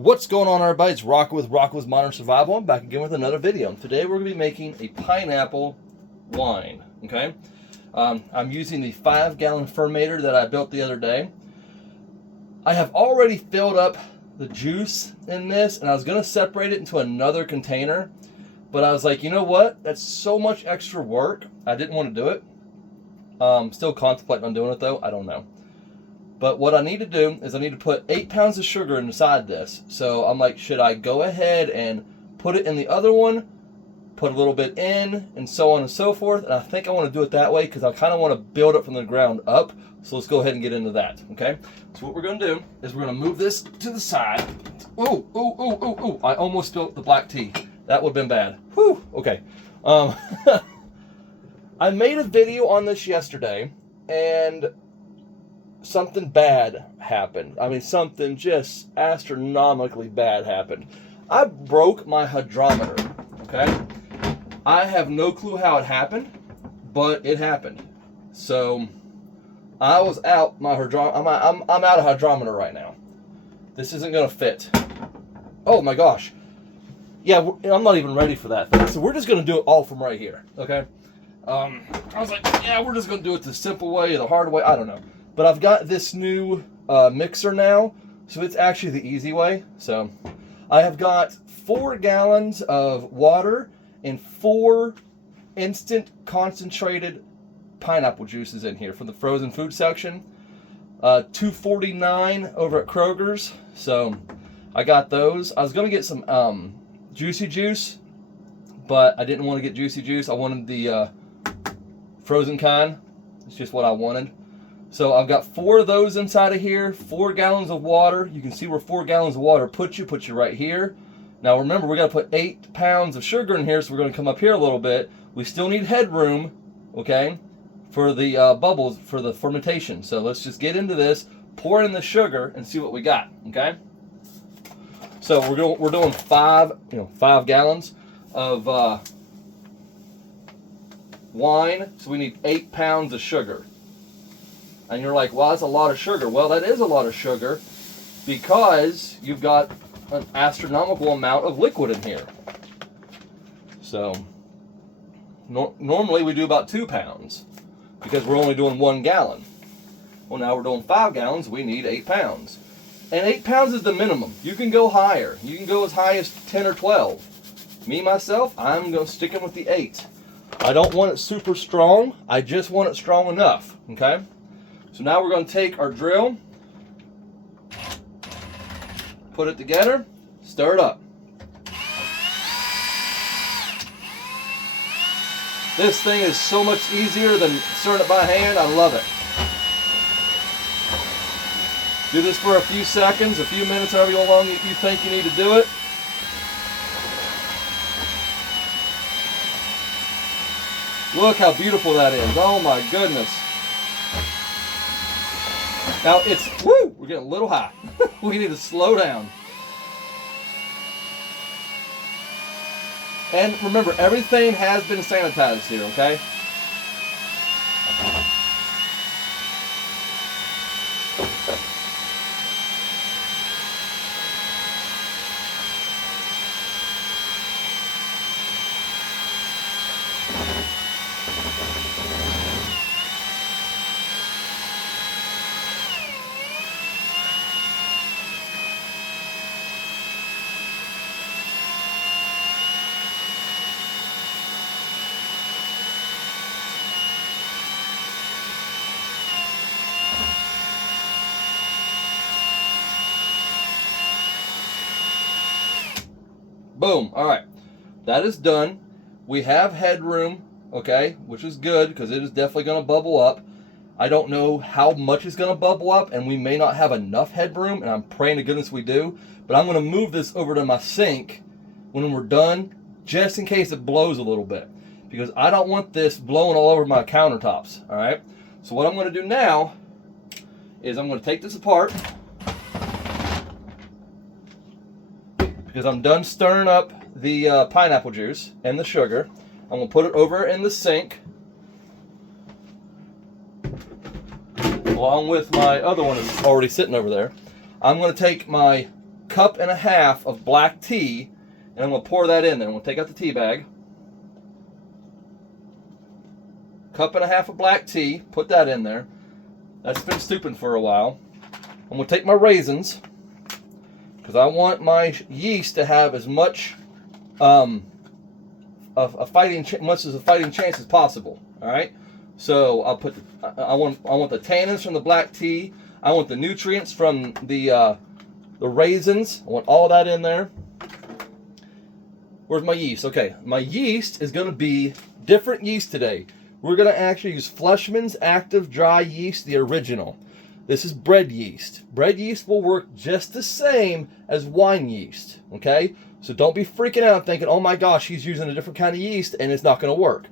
What's going on, everybody? It's Rocco with Rocco's Modern Survival. I'm back again with another video. Today we're going to be making a pineapple wine. Okay, I'm using the 5-gallon fermentator that I built the other day. I have already filled up the juice in this, and I was going to separate it into another container, but I was like, you know what? That's so much extra work. I didn't want to do it. Still contemplating on doing it though. I don't know. But what I need to do is I need to put 8 pounds of sugar inside this. So I'm like, should I go ahead and put it in the other one, put a little bit in, and so on and so forth? And I think I want to do it that way because I kind of want to build it from the ground up. So let's go ahead and get into that, okay? So what we're going to do is we're going to move this to the side. Ooh, ooh, ooh, ooh, ooh. I almost spilled the black tea. That would have been bad. Whew, okay. I made a video on this yesterday, and something bad happened. I mean, something just astronomically bad happened. I broke my hydrometer, okay? I have no clue how it happened, but it happened. So I was out I'm out of hydrometer right now. This isn't gonna fit. Oh my gosh. Yeah, I'm not even ready for that thing. So we're just gonna do it all from right here, okay? I was like, yeah, we're just gonna do it the simple way, the hard way, I don't know. But I've got this new mixer now, so it's actually the easy way. So I have got 4 gallons of water and 4 instant concentrated pineapple juices in here from the frozen food section. $2.49 over at Kroger's. So I got those. I was going to get some Juicy Juice, but I didn't want to get Juicy Juice. I wanted the frozen kind. It's just what I wanted. So I've got 4 of those inside of here, 4 gallons of water. You can see where 4 gallons of water puts you right here. Now remember, we got to put 8 pounds of sugar in here, so we're going to come up here a little bit. We still need headroom, okay, for the bubbles, for the fermentation. So let's just get into this, pour in the sugar, and see what we got, okay? So we're doing 5 gallons of wine, so we need 8 pounds of sugar. And you're like, well, that's a lot of sugar. Well, that is a lot of sugar because you've got an astronomical amount of liquid in here. So normally we do about 2 pounds because we're only doing 1 gallon. Well, now we're doing 5 gallons. We need 8 pounds. And 8 pounds is the minimum. You can go higher. You can go as high as 10 or 12. Me, myself, I'm going to stick in with the 8. I don't want it super strong. I just want it strong enough, okay? So now we're going to take our drill, put it together, stir it up. This thing is so much easier than stirring it by hand. I love it. Do this for a few seconds, a few minutes, however long you think you need to do it. Look how beautiful that is. Oh my goodness. Now we're getting a little high. We need to slow down. And remember, everything has been sanitized here, okay? Boom. All right. That is done. We have headroom, okay, which is good because it is definitely going to bubble up. I don't know how much is going to bubble up, and we may not have enough headroom, and I'm praying to goodness we do. But I'm going to move this over to my sink when we're done, just in case it blows a little bit, because I don't want this blowing all over my countertops, all right? So what I'm going to do now is I'm going to take this apart, because I'm done stirring up the pineapple juice and the sugar. I'm going to put it over in the sink, along with my other one that's already sitting over there. I'm going to take my 1.5 cups of black tea, and I'm going to pour that in there. I'm going to take out the tea bag. 1.5 cups of black tea, put that in there. That's been stewing for a while. I'm going to take my raisins, because I want my yeast to have as much a fighting chance as possible. All right. So I'll put I want the tannins from the black tea. I want the nutrients from the raisins. I want all that in there. Where's my yeast? Okay, my yeast is going to be different yeast today. We're going to actually use Fleischmann's Active Dry Yeast, the original. This is bread yeast. Bread yeast will work just the same as wine yeast, okay? So don't be freaking out thinking, oh my gosh, he's using a different kind of yeast and it's not going to work.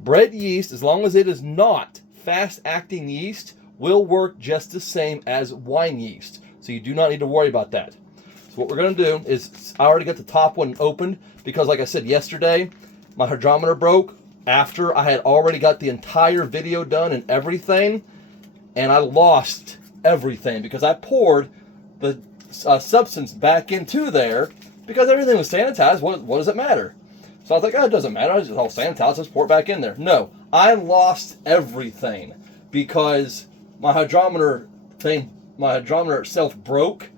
Bread yeast, as long as it is not fast-acting yeast, will work just the same as wine yeast. So you do not need to worry about that. So what we're going to do is, I already got the top one opened because, like I said yesterday, my hydrometer broke after I had already got the entire video done and everything, and I lost everything because I poured the substance back into there because everything was sanitized. What does it matter? So I was like, oh, it doesn't matter. I just all sanitized. Let's pour it back in there. No, I lost everything because my hydrometer itself broke,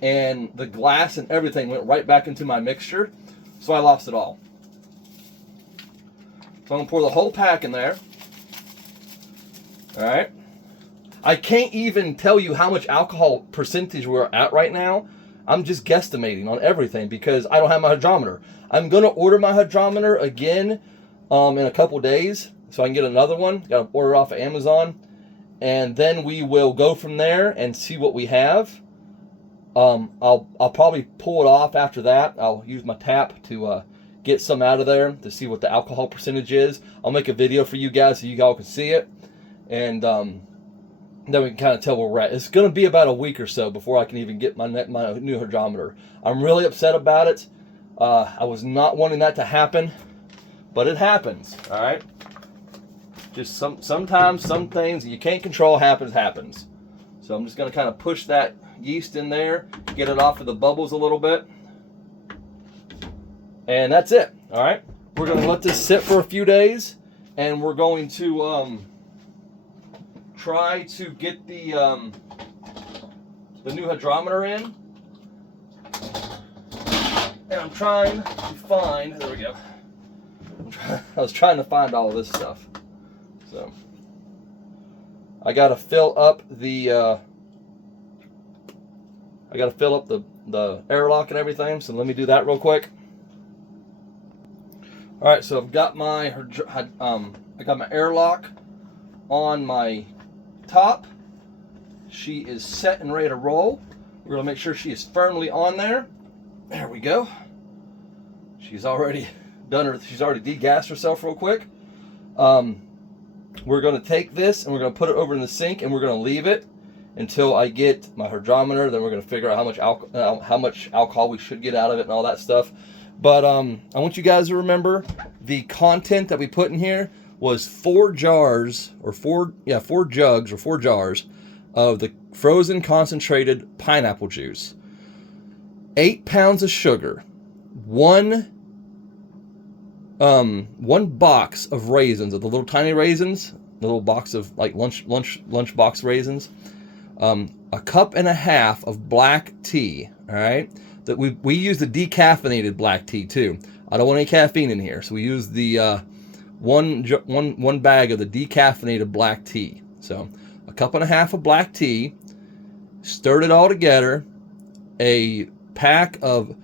and the glass and everything went right back into my mixture. So I lost it all. So I'm going to pour the whole pack in there. All right. I can't even tell you how much alcohol percentage we're at right now. I'm just guesstimating on everything because I don't have my hydrometer. I'm going to order my hydrometer again in a couple days so I can get another one. Got to order off of Amazon. And then we will go from there and see what we have. I'll probably pull it off after that. I'll use my tap to get some out of there to see what the alcohol percentage is. I'll make a video for you guys so you all can see it. And then we can kind of tell where we're at. It's going to be about a week or so before I can even get my new hydrometer. I'm really upset about it. I was not wanting that to happen, but it happens. All right. Just sometimes some things you can't control happens. So I'm just going to kind of push that yeast in there, get it off of the bubbles a little bit, and that's it. All right. We're going to let this sit for a few days, and we're going to try to get the new hydrometer in. And I'm trying to find, there we go. I was trying to find all of this stuff. So I got to fill up the the airlock and everything. So let me do that real quick. All right, so I've got my airlock on my top. She is set and ready to roll. We're gonna make sure she is firmly on there. There we go. She's already degassed herself real quick. We're gonna take this and we're gonna put it over in the sink and we're gonna leave it until I get my hydrometer. Then we're gonna figure out how much alcohol we should get out of it and all that stuff. But I want you guys to remember the content that we put in here was 4 jugs or 4 jars of the frozen concentrated pineapple juice, 8 pounds of sugar, one box of raisins, of the little tiny raisins, the little box of like lunch box raisins, 1.5 cups of black tea. All right, that we use the decaffeinated black tea too. I don't want any caffeine in here, so we use the one bag of the decaffeinated black tea. So 1.5 cups of black tea, stirred it all together, a pack of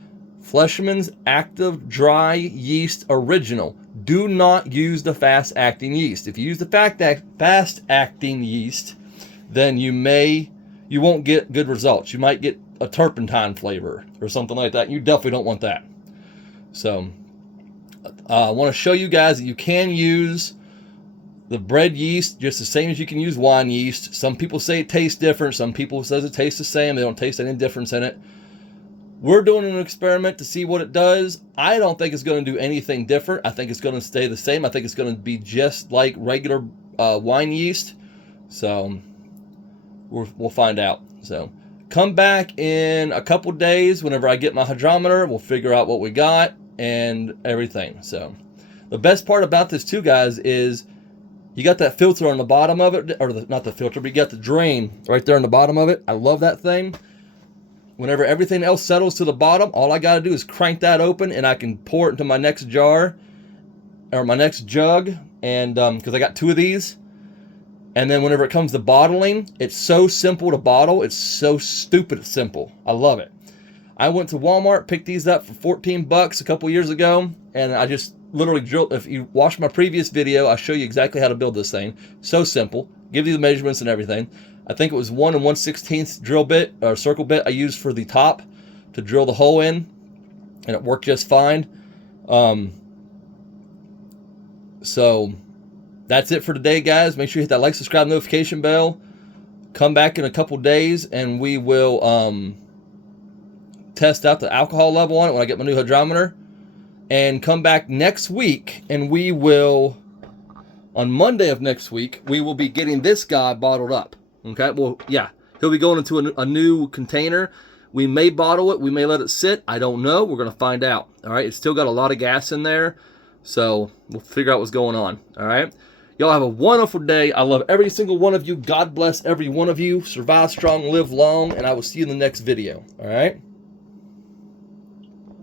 Fleischmann's Active Dry Yeast Original. Do not use the fast-acting yeast. If you use the fast-acting yeast, then you won't get good results. You might get a turpentine flavor or something like that. You definitely don't want that. So I want to show you guys that you can use the bread yeast just the same as you can use wine yeast. Some people say it tastes different. Some people says it tastes the same. They don't taste any difference in it. We're doing an experiment to see what it does. I don't think it's going to do anything different. I think it's going to stay the same. I think it's going to be just like regular wine yeast. So we'll find out. So Come back in a couple days whenever I get my hydrometer. We'll figure out what we got and everything. So the best part about this too, guys, is you got that filter on the bottom of it, or not the filter, but you got the drain right there on the bottom of it. I love that thing. Whenever everything else settles to the bottom, all I got to do is crank that open and I can pour it into my next jar or my next jug. And because I got 2 of these. And then whenever it comes to bottling, it's so simple to bottle. It's so stupid simple. I love it. I went to Walmart, picked these up for 14 bucks a couple years ago, and I just literally drilled. If you watch my previous video, I show you exactly how to build this thing. So simple. Give you the measurements and everything. I think it was 1 1/16 drill bit or circle bit I used for the top to drill the hole in, and it worked just fine. So that's it for today, guys. Make sure you hit that like, subscribe, notification bell. Come back in a couple days and we will test out the alcohol level on it when I get my new hydrometer. And come back next week and we will, on Monday of next week, we will be getting this guy bottled up. Okay, well, yeah, he'll be going into a new container. We may bottle it. We may let it sit. I don't know. We're going to find out. All right, it's still got a lot of gas in there. So we'll figure out what's going on. All right. Y'all have a wonderful day. I love every single one of you. God bless every one of you. Survive strong, live long, and I will see you in the next video. All right.